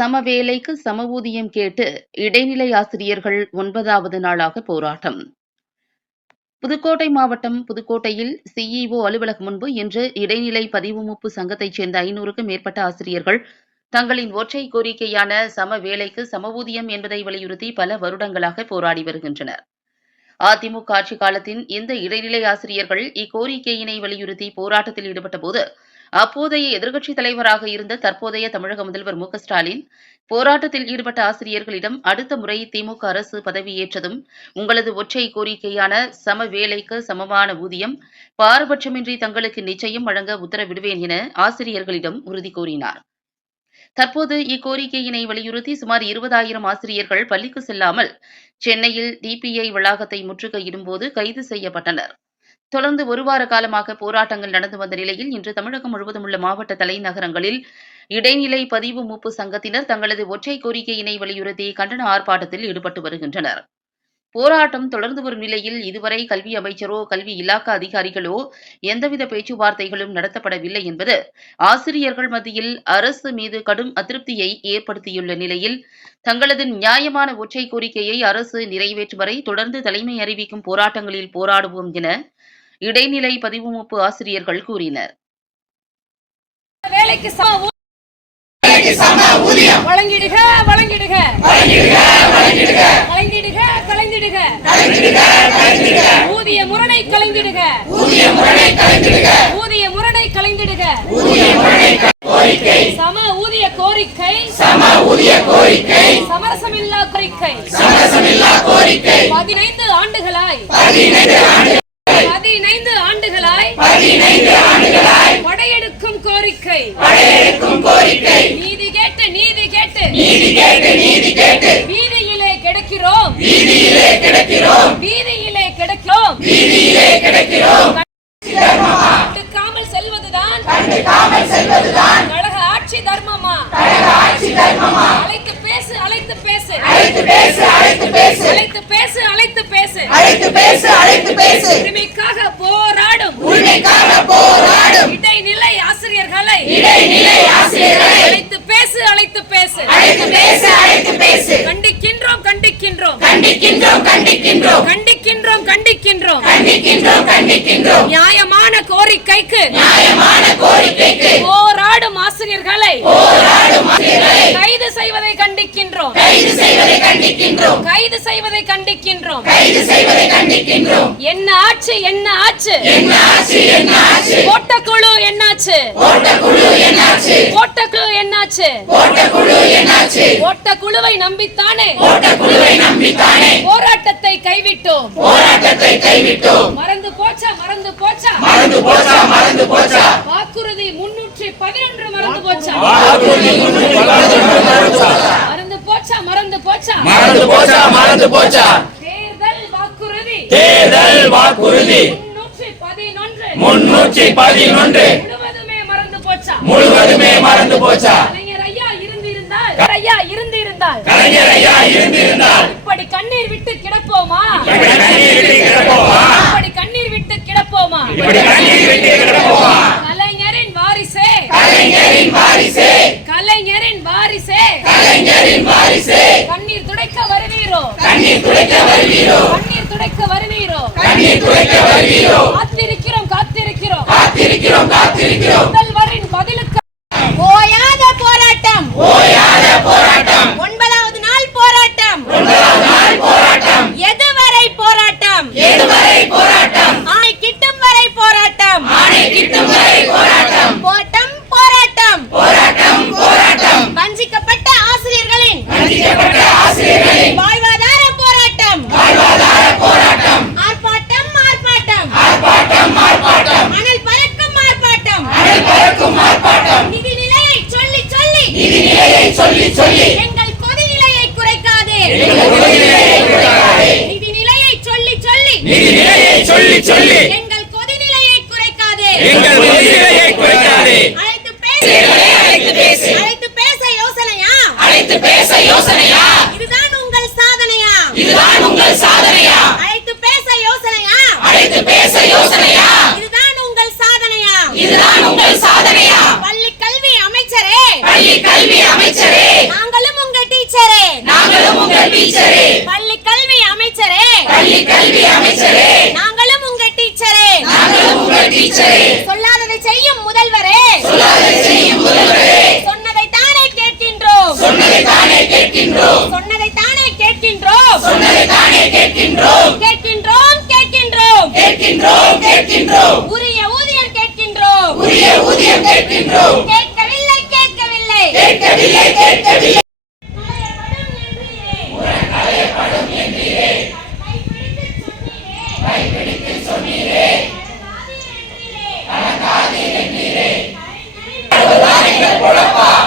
சம வேலைக்கு சம ஊதியம் கேட்டு இடைநிலை ஆசிரியர்கள் ஒன்பதாவது நாளாக போராட்டம். புதுக்கோட்டை மாவட்டம் புதுக்கோட்டையில் சிஇஓ அலுவலகம் முன்பு இன்று இடைநிலை பதிவுமுப்பு சங்கத்தைச் சேர்ந்த ஐநூறுக்கும் மேற்பட்ட ஆசிரியர்கள் தங்களின் ஒற்றை கோரிக்கையான சம வேலைக்கு சம ஊதியம் என்பதை வலியுறுத்தி பல வருடங்களாக போராடி வருகின்றனர். அதிமுக ஆட்சி காலத்தின் இந்த இடைநிலை ஆசிரியர்கள் இக்கோரிக்கையினை வலியுறுத்தி போராட்டத்தில் ஈடுபட்டபோது அப்போதைய எதிர்க்கட்சித் தலைவராக இருந்த தற்போதைய தமிழக முதல்வர் மு ஸ்டாலின் போராட்டத்தில் ஈடுபட்ட ஆசிரியர்களிடம் அடுத்த முறை திமுக அரசு பதவியேற்றதும் உங்களது ஒற்றை கோரிக்கையான சம வேலைக்கு சமமான ஊதியம் பாரபட்சமின்றி தங்களுக்கு நிச்சயம் வழங்க உத்தரவிடுவேன் என ஆசிரியர்களிடம் உறுதி கூறினார். தற்போது இக்கோரிக்கையினை வலியுறுத்தி சுமார் இருபதாயிரம் ஆசிரியர்கள் பள்ளிக்கு செல்லாமல் சென்னையில் டிபிஐ வளாகத்தை முற்றுகையிடும்போது கைது செய்யப்பட்டனர். தொடர்ந்து ஒரு வார காலமாக போராட்டங்கள் நடந்து வந்த நிலையில் இன்று தமிழகம் முழுவதும் உள்ள மாவட்ட தலைநகரங்களில் இடைநிலை பதிவு மூப்பு சங்கத்தினர் தங்களது ஒற்றை கோரிக்கையினை வலியுறுத்தி கண்டன ஆர்ப்பாட்டத்தில் ஈடுபட்டு வருகின்றனர். போராட்டம் தொடர்ந்து வரும் நிலையில் இதுவரை கல்வி அமைச்சரோ கல்வி இலாக்கா அதிகாரிகளோ எந்தவித பேச்சுவார்த்தைகளும் நடத்தப்படவில்லை என்பது ஆசிரியர்கள் மத்தியில் அரசு மீது கடும் அதிருப்தியை ஏற்படுத்தியுள்ள நிலையில் தங்களது நியாயமான ஒற்றை கோரிக்கையை அரசு நிறைவேற்றும் வரை தொடர்ந்து தலைமை அறிவிக்கும் போராட்டங்களில் போராடுவோம் என இடைநிலை பதிவுமூப்பு ஆசிரியர்கள் கூறினர். வேலைக்கு சம ஊ- ஊதியம். வழங்கிடுக வழங்கிடுக. வழங்கிடுக வழங்கிடுக. கலைந்திடுக கலைந்திடுக. கலைந்திடுக கலைந்திடுக. ஊதிய முரணை கலைந்திடுக. ஊதிய முரணை கலைந்திடுக. ஊதிய முரணை கலைந்திடுக. ஊதிய முரணை கோரிக்கை. சம ஊதிய கோரிக்கை. சம ஊதிய கோரிக்கை. சமரசமில்லா கோரிக்கை. சமரசமில்லா கோரிக்கை. பதினைந்து ஆண்டுகளாய். பதினைந்து ஆண்டு பதினைந்து ஆண்டுகளாய் பதினைந்து ஆண்டுகளாய் படையெடுக்கும் கோரிக்கை. படையெடுக்கும் கோரிக்கை. நீதி கேட்டு நீதி கேட்டு. நீதி கேட்டு நீதி கேட்டு. வீதியிலே கிடக்கிறோம். வீதியிலே கிடக்கிறோம். வீதியிலே கிடக்கிறோம். வீதியிலே கிடக்கிறோம். கண்டுக்காமல் செல்வதுதான். கண்டுக்காமல் செல்வதுதான். கழக ஆட்சி தர்மமா? கழக ஆட்சி தர்மமா? அழைத்து அழைத்து பேசு. அழைத்து பேசு அழைத்து பேசு. அழைத்து பேசு அழைத்து பேசு. அழைத்து பேசு அழைத்து பேசு. உரிமைக்காக போராடும். உரிமைக்காக போராடும். இடைநிலை ஆசிரியர்களை. இடைநிலை ஆசிரியர்களை. அழைத்து பேசு அழைத்து பேசு. அழைத்து பேசு அழைத்து பேசு. கண்டிக்கின்றோம் கண்டிக்கின்றோம். கண்டிக்கின்றோம் கண்டிக்கின்றோம். கண்டிக்கின்றோம் கண்டிக்கின்றோம். கண்டிக்கின்றோம் கண்டிக்கின்றோம். நியாயமான கோரிக்கைக்கு. நியாயமான கோரிக்கைக்கு. போராடும் ஆசிரியர்களை. போராடும் ஆசிரியர்களை. கைது செய்வதை கண்டிக்கின்றோம். கைது செய்வதை கண்டிக்கின்றோம். கைது செய்வதை கண்டிக்கின்றோம். கைது செய்வதை கண்டிக்கின்றோம். என்ன ஆச்சு என்ன ஆச்சு? என்ன ஆச்சு என்ன ஆச்சு? போட்ட குழு என்னாச்சு போட்ட குழு என்னாச்சு போட்ட குழு என்னாச்சு போட்ட குழு என்னாச்சு போட்ட குழுவை நம்பித்தானே? போட்ட குழுவை நம்பித்தானே? போராட்டத்தை கைவிட்டோம். போராட்டத்தை கைவிட்டோம். மறந்து போச்சா மறந்து போச்சா? மறந்து போச்சா மறந்து போச்சா? வாக்குறுதி முன்னூற்றி பதினொன்று மறந்து போச்சா? மறந்து போச்சா மறந்து போச்சா? மறந்து போச்சா? மறந்து போச்சா? தேர்தல் வாக்குறுதி. தேர்தல் வாக்குறுதி. முன்னூற்றி பதினொன்று. முழுவதுமே மறந்து போச்சா? முழுவதுமே மறந்து போச்சா? கலைஞர் ஐயா இருந்திருந்தால் ஐயா இருந்திருந்தால். கலைஞர் ஐயா இருந்திருந்தால். இப்படி கண்ணீர் விட்டு கிடப்போமா? இப்படி கண்ணீர் விட்டு கிடப்போமா? இப்படி கண்ணீர் விட்டு கிடப்போமா? இப்படி கண்ணீர் விட்டு கிடப்போமா? கலைஞரின் வாரிசே. கலைஞரின் வாரிசே. கலைஞரின் வாரிசே. கலைஞரின் வாரிசே கண்ணீர் துடைக்க வருவீரோ கண்ணீர் துடைக்க வருவீரோ. கண்ணீர் துடைக்க வருவீரோ. கண்ணீர் துடைக்க வருவீரோ. காத்திருக்கிறோம் காத்திருக்கிறோம். காத்திருக்கிறோம் காத்திருக்கிறோம் முதல்வரின் பதிலுக்கு ஓயாத போராட்டம் ஓயாத போராட்டம் ஒன்பதாவது நாள் போராட்டம் ஒன்பதாம் நாள் போராட்டம் எதுவரை போராட்டம் எதுவரை போராட்டம் ஆணை கிட்டும் வரை போராட்டம் ஆணை கிட்டும் வரை போராட்டம் போட்டம் போராட்டம் போராட்டம் போராட்டம் வஞ்சிக்கப்பட்ட ஆசிரியர்களின் வஞ்சிக்கப்பட்ட ஆசிரியர்களின் வாழ்வாதார போராட்டம் வாழ்வாதார போராட்டம் ஆர்ப்பாட்டம் ஆர்ப்பாட்டம் ஆர்ப்பாட்டம் ஆர்ப்பாட்டம் மணல் பறக்கும் ஆர்ப்பாட்டம் அனல் பறக்கும் ஆர்ப்பாட்டம் நிதி நிலையை சொல்லி சொல்லி. நிதி நிலையை சொல்லி சொல்லி. எங்கள் கொதி நிலையை குறைக்காதே. எங்கள் குறைக்காதே. நிதி நிலையை சொல்லி சொல்லி. நிதி நிலையை சொல்லி சொல்லி. எங்கள் கொதி நிலையை குறைக்காதே. எங்கள் உதவிநிலையை குறைக்காதே. அழைத்து பேச. அழைத்து பேசு. அழைத்து பேச யோசனையா? அழைத்து பேச யோசனையா? இதுதான் உங்கள் சாதனையா? இதுதான் உங்கள் சாதனையா அழைத்து பேச யோசனையா அழைத்து பேச யோசனையா இதுதான் உங்கள் சாதனையா இதுதான் உங்கள் சாதனையா பள்ளி கல்வி அமைச்சரே. பள்ளி கல்வி அமைச்சரே நாங்கள் டீச்சரே. பள்ளி கல்வி அமைச்சரே. பள்ளி கல்வி அமைச்சரே. நாங்களும் உங்க டீச்சரே. நாங்களும் உங்கள் டீச்சரே. சொல்லாததை செய்யும் முதல்வரே. சொல்லாதை செய்யும் முதல்வரே. சொன்னதை தானே கேட்கின்றோம். சொன்னதை தானே கேட்கின்றோம். சொன்னதை தானே கேட்கின்றோம். சொன்னதை தானே கேட்கின்றோம். கேட்கின்றோம் கேட்கின்றோம். கேட்கின்றோம் கேட்கின்றோம். உரிய ஊதியம் கேட்கின்றோம். உரிய ஊதியம் கேட்கின்றோம் கேட்கவில்லை கேட்கவில்லை. கேட்கவில்லை கேட்கவில்லை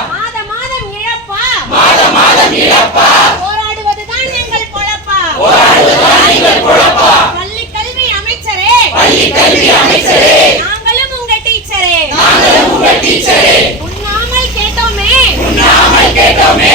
மாத மாதம் இழப்பா மாத மாதம் இழப்பா போராடுவதுதான் எங்கள் போராடுவதுதான் குழப்பா பள்ளி கல்வி அமைச்சரே பள்ளி கல்வி அமைச்சரே நாங்களும் உங்க டீச்சரே. நாங்களும் உங்கள் டீச்சரே. கேட்டோமே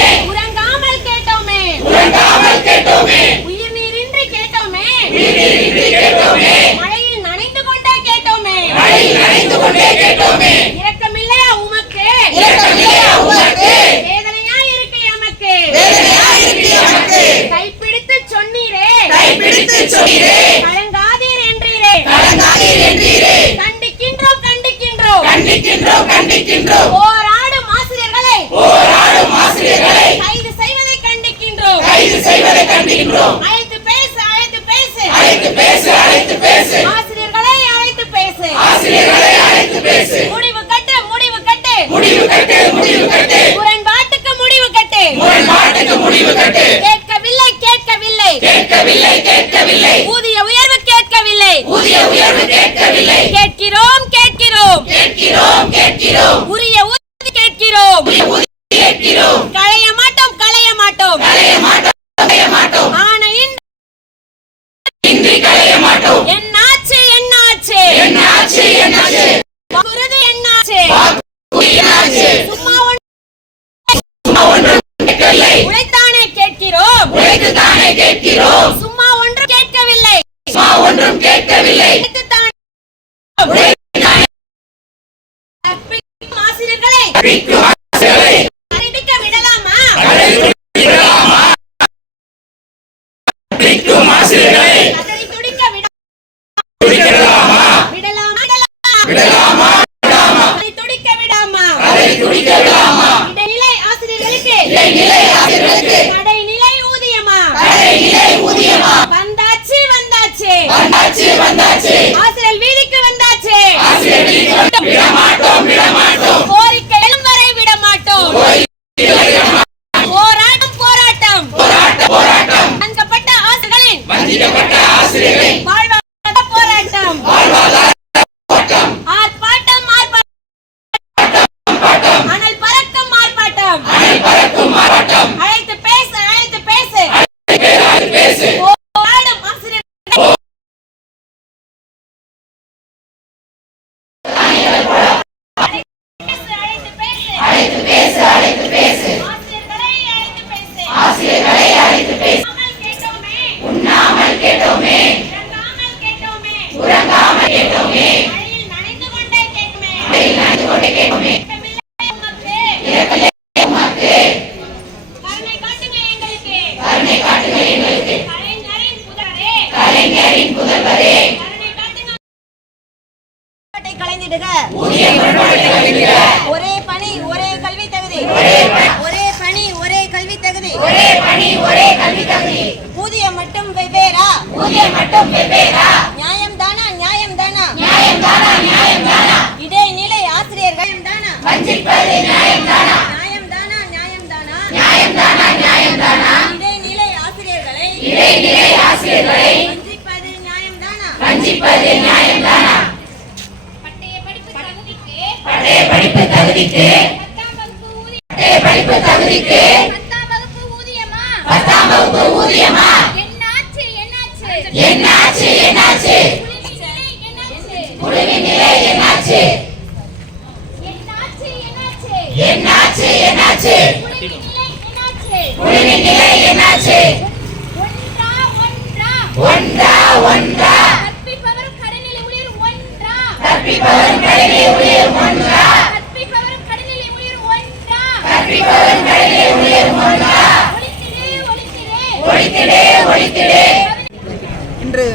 கேட்கிறோம். சும்மா ஒன்று கேட்கவில்லை. சும்மா ஒன்றும் கேட்கவில்லை உழைத்துத்தானே உழைத்து தானே கற்பிக்கும் ஆசிரியர்களை பிடிக்கும் ஆசிரியர்களை அடிக்க விடலாமா கடைபிடிக்க விடலாமா? பிடிக்கும் ஆசிரியர்களை அதை துடிக்க விட பிடிக்கலாமா விடலாமா விடலாமா விடலாமா விடாமா அதை துடிக்க விடாமா அதை துடிக்க விடலாமா இடைநிலை ஆசிரியர்களுக்கு இடைநிலை ஆசிரியர்களுக்கு கடைநிலை ஊதியமா கடைநிலை ஊதியமா வந்தாச்சு வந்தாச்சு வந்தாச்சு வந்தாச்சு ஆசிரியர் வீதிக்கு வந்தாச்சு ஆசிரியர் வீட்டுக்கு வந்து விட மாட்டோம் விட மாட்டோம் கோரிக்கை எழும் வரை விட மாட்டோம் போராட்டம் போராட்டம் போராட்டம் போராட்டம் வழங்கப்பட்ட ஆசிரியர்களின் வஞ்சிக்கப்பட்ட ஆசிரியர்களை வாழ்வாதார போராட்டம். வாழ்வாதார போராட்டம் ஆர்ப்பாட்டம் ஆர்ப்பாட்டம். அனல் பறக்கும் ஆர்ப்பாட்டம். அனல் பறக்கும் மாறாட்டம் அழைத்து பேசு அழைத்து பேசு. பேசு போராடும் ஆசிரியர். அழைத்து பேசு அழைத்து பேசு. ஆசிரியர்களை அழைத்து பேசு. ஆசிரியர்களை அழைத்து பேசு. முரண்பாட்டை களைந்திடுக ஒரே பணி ஒரே கல்வி தகுதி. ஒரே பணி ஒரே கல்வி தகுதி. ஒரே பணி ஒரே கல்வி தகுதி ஊதியம் மட்டும் வெவ்வேறா? ஊதியம் மட்டும் வெவ்வேறா நியாயம் தானா நியாயம் தானா? நியாயம் தானா நியாயம் தானா இடைநிலை ஆசிரியர்கள் தானா வஞ்சிப்பது நியாயம் தானா நியாயம் தானா நியாயம் தானா? நியாயம் தானா நியாயம் தானா இடைநிலை ஆசிரியர்களை இடைநிலை ஆசிரியர்களை வஞ்சிப்பது நியாயம் தானா வஞ்சிப்பது நியாயம் தானா பட்டய படிப்பு தகுதிக்கு பட்டய படிப்பு தகுதிக்கு படிப்பு தகுதிக்கு பத்தாம் வகுப்பு ஊதியமா? என்னாச்சு என்னாச்சு? குழுவின் நிலை என்னாச்சு? என்னாச்சு என்னாச்சு? குழுவின் நிலை என்னாச்சு? ஒன்றா ஒன்றா. கற்பிப்பவரும் கடைநிலை ஊழியர் ஒன்றா. கற்பிப்பவரும் கடைநிலை ஊழியர் ஒன்றா. இன்று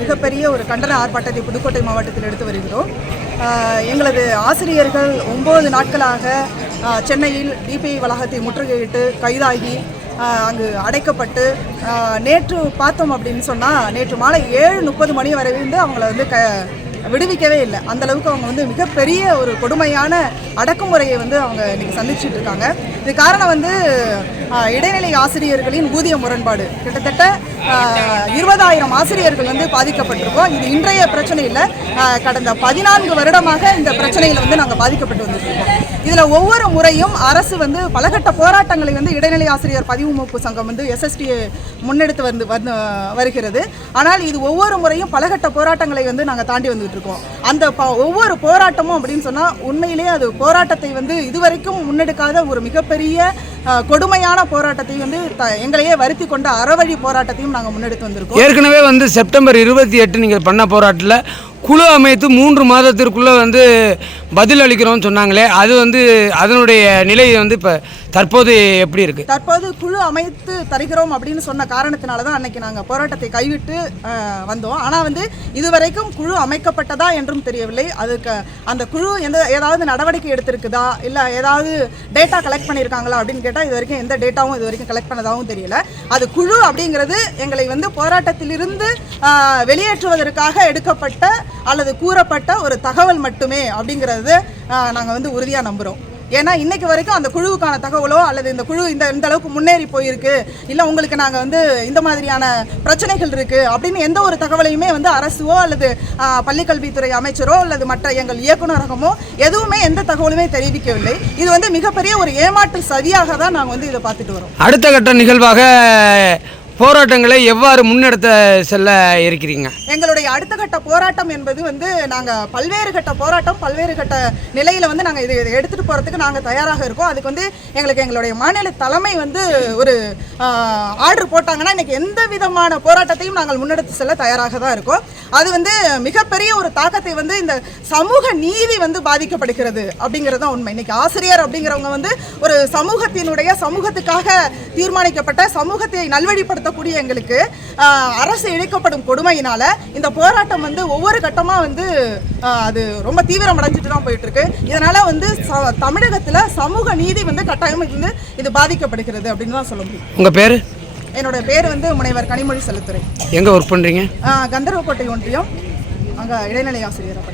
மிகப்பெரிய ஒரு கண்டன ஆர்ப்பாட்டத்தை புதுக்கோட்டை மாவட்டத்தில் எடுத்து வருகிறோம். எங்களது ஆசிரியர்கள் ஒம்பது நாட்களாக சென்னையில் டிபிஐ வளாகத்தை முற்றுகையிட்டு கைதாகி அங்கு அடைக்கப்பட்டு நேற்று பார்த்தோம் அப்படின்னு சொன்னால் நேற்று மாலை ஏழு முப்பது மணி வரை வந்து அவங்கள வந்து க விடுவிக்கவே இல்லை. அந்த அளவுக்கு அவங்க வந்து மிகப்பெரிய ஒரு கொடுமையான அடக்குமுறையை வந்து அவங்க இன்னைக்கு சந்திச்சுட்டு இருக்காங்க. இது காரணம் வந்து இடைநிலை ஆசிரியர்களின் ஊதிய முரண்பாடு. கிட்டத்தட்ட இருபதாயிரம் ஆசிரியர்கள் வந்து பாதிக்கப்பட்டிருக்கோம். இது இன்றைய பிரச்சனை இல்லை கடந்த பதினான்கு வருடமாக இந்த பிரச்சனையில் வந்து நாங்கள் பாதிக்கப்பட்டு வந்துருக்கோம் இதில் ஒவ்வொரு முறையும் அரசு வந்து பலகட்ட போராட்டங்களை வந்து இடைநிலை ஆசிரியர் பதிவுமுப்பு சங்கம் வந்து எஸ்எஸ்டி முன்னெடுத்து வந்து வந்து வருகிறது. ஆனால் இது ஒவ்வொரு முறையும் பலகட்ட போராட்டங்களை வந்து நாங்கள் தாண்டி வந்துகிட்டு இருக்கோம். அந்த ஒவ்வொரு போராட்டமும் அப்படின்னு சொன்னால் உண்மையிலேயே அது போராட்டத்தை வந்து இதுவரைக்கும் முன்னெடுக்காத ஒரு மிகப்பெரிய கொடுமையான போராட்டத்தையும் வந்து த- எங்களையே வருத்தி கொண்ட அறவழி போராட்டத்தையும் நாங்கள் முன்னெடுத்து வந்திருக்கோம். ஏற்கனவே வந்து செப்டம்பர் இருபத்தி எட்டு நீங்கள் பண்ண போராட்டத்தில் குழு அமைத்து மூன்று மாதத்திற்குள்ளே வந்து பதில் அளிக்கிறோம்னு சொன்னாங்களே அது வந்து அதனுடைய நிலை வந்து இப்போ தற்போது எப்படி இருக்குது தற்போது குழு அமைத்து தருகிறோம் அப்படின்னு சொன்ன காரணத்தினால தான் அன்னைக்கு நாங்கள் போராட்டத்தை கைவிட்டு வந்தோம். ஆனால் வந்து இதுவரைக்கும் குழு அமைக்கப்பட்டதா என்றும் தெரியவில்லை. அதுக்கு அந்த குழு எந்த ஏதாவது நடவடிக்கை எடுத்திருக்குதா? இல்லை ஏதாவது டேட்டா கலெக்ட் பண்ணியிருக்காங்களா அப்படின்னு கேட்டால் இது வரைக்கும் எந்த டேட்டாவும் இது வரைக்கும் கலெக்ட் பண்ணதாகவும் தெரியல. அது குழு அப்படிங்கிறது எங்களை வந்து போராட்டத்திலிருந்து வெளியேற்றுவதற்காக எடுக்கப்பட்ட அல்லது கூறப்பட்ட ஒரு தகவல் மட்டுமே அப்படிங்கிறது நாங்கள் வந்து உறுதியாக நம்புகிறோம் ஏன்னா இன்னைக்கு வரைக்கும் அந்த குழுவுக்கான தகவலோ அல்லது இந்த குழு இந்த இந்த அளவுக்கு முன்னேறி போயிருக்கு. இல்லை உங்களுக்கு நாங்கள் வந்து இந்த மாதிரியான பிரச்சனைகள் இருக்கு அப்படின்னு எந்த ஒரு தகவலையுமே வந்து அரசுவோ அல்லது பள்ளிக்கல்வித்துறை அமைச்சரோ அல்லது மற்ற எங்கள் இயக்குநரகமோ எதுவுமே எந்த தகவலுமே தெரிவிக்கவில்லை. இது வந்து மிகப்பெரிய ஒரு ஏமாற்று சதியாக தான் நாங்கள் வந்து இதை பார்த்துட்டு வரோம். அடுத்த கட்ட நிகழ்வாக போராட்டங்களை எவ்வாறு முன்னெடுத்த செல்ல இருக்கிறீங்க? எங்களுடைய அடுத்த கட்ட போராட்டம் என்பது வந்து நாங்கள் பல்வேறு கட்ட போராட்டம் பல்வேறு கட்ட நிலையில் வந்து நாங்கள் இதை இதை எடுத்துகிட்டு போகிறதுக்கு நாங்கள் தயாராக இருக்கோம். அதுக்கு வந்து எங்களுக்கு எங்களுடைய மாநில தலைமை வந்து ஒரு ஆர்டர் போட்டாங்கன்னா இன்றைக்கி எந்த விதமான போராட்டத்தையும் நாங்கள் முன்னெடுத்து செல்ல தயாராக தான் இருக்கோம். அது வந்து மிகப்பெரிய ஒரு தாக்கத்தை வந்து இந்த சமூக நீதி வந்து பாதிக்கப்படுகிறது அப்படிங்கிறது தான் உண்மை. இன்னைக்கு ஆசிரியர் அப்படிங்கிறவங்க வந்து ஒரு சமூகத்தினுடைய சமூகத்துக்காக தீர்மானிக்கப்பட்ட சமூகத்தை நல்வழிப்படுத்த நல்வழிப்படுத்தக்கூடிய எங்களுக்கு அரசு இழைக்கப்படும் கொடுமையினால இந்த போராட்டம் வந்து ஒவ்வொரு கட்டமாக வந்து அது ரொம்ப தீவிரம் அடைஞ்சிட்டு தான் போயிட்டு இருக்கு இதனால வந்து தமிழகத்துல சமூக நீதி வந்து கட்டாயம் இது வந்து இது பாதிக்கப்படுகிறது அப்படின்னு தான் சொல்ல முடியும். உங்கள் பேர்? என்னோட பேர் வந்து முனைவர் கனிமொழி செல்லுத்துறை. எங்கே ஒர்க் பண்ணுறீங்க ஆஹ், கந்தர்வக்கோட்டை ஒன்றியம் அங்கே இடைநிலை ஆசிரியராக